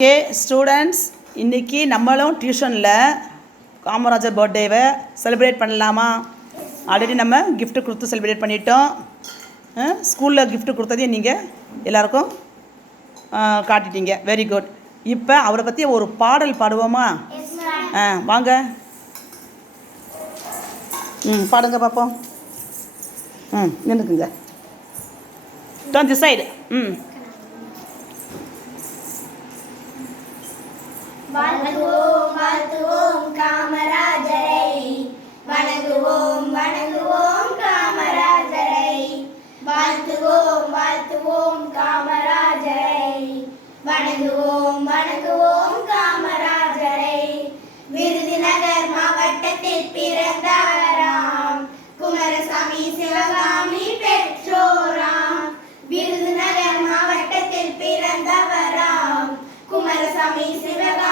Okay students இன்றைக்கி நம்மளும் டியூஷனில் காமராஜர் பர்த்டேவை செலிப்ரேட் பண்ணலாமா? ஆல்ரெடி நம்ம gift கொடுத்து செலிப்ரேட் பண்ணிட்டோம். ஸ்கூலில் gift கொடுத்ததையும் நீங்கள் எல்லாருக்கும் காட்டிட்டீங்க. வெரி குட் இப்போ அவரை பற்றி ஒரு பாடல் பாடுவோமா? ஆ வாங்க. ம் பாடுங்க பார்ப்போம் ம் நின்றுக்குங்க. டோன் தி சைடு ம். வணங்குவோம் வாழ்த்துவோம் காமராஜரை. வணங்குவோம் வணங்குவோம் காமராஜரை. வாழ்த்துவோம் வாழ்த்துவோம் காமராஜரை. வணங்குவோம் வணங்குவோம் காமராஜரை. விருதுநகர் மாவட்டத்தில் பிறந்தாராம் குமரசாமி சிவகாமி பெற்றோராம். விருதுநகர் மாவட்டத்தில் பிறந்தவராம். குமரசாமி சிவகாமி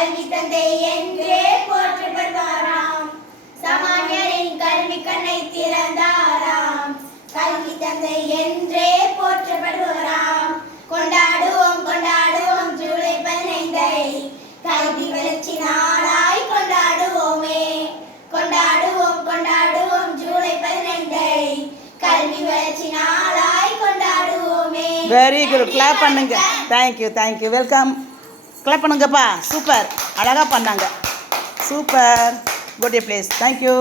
கல்வி தந்தை என்றே போற்றப்படுவாராம். சாமானியரின் கல்வி கண்ணை திறந்தாராம். கல்வி தந்தை என்றே போற்றப்படுவாராம். கொண்டாடுவோம் கொண்டாடுவோம் ஜூலை பதினைந்தை. கல்வி வளர்ச்சி நாளாய் கொண்டாடுவோமே. கொண்டாடுவோம் கொண்டாடுவோம் ஜூலை பதினைந்தை. கல்வி வளர்ச்சி நாளாய் கொண்டாடுவோமே. வெரி குட் கிளாப் பண்ணுங்க. Thank you thank you welcome clap பண்ணுங்கப்பா. சூப்பர் அழகாக பண்ணாங்க. Super good a place thank you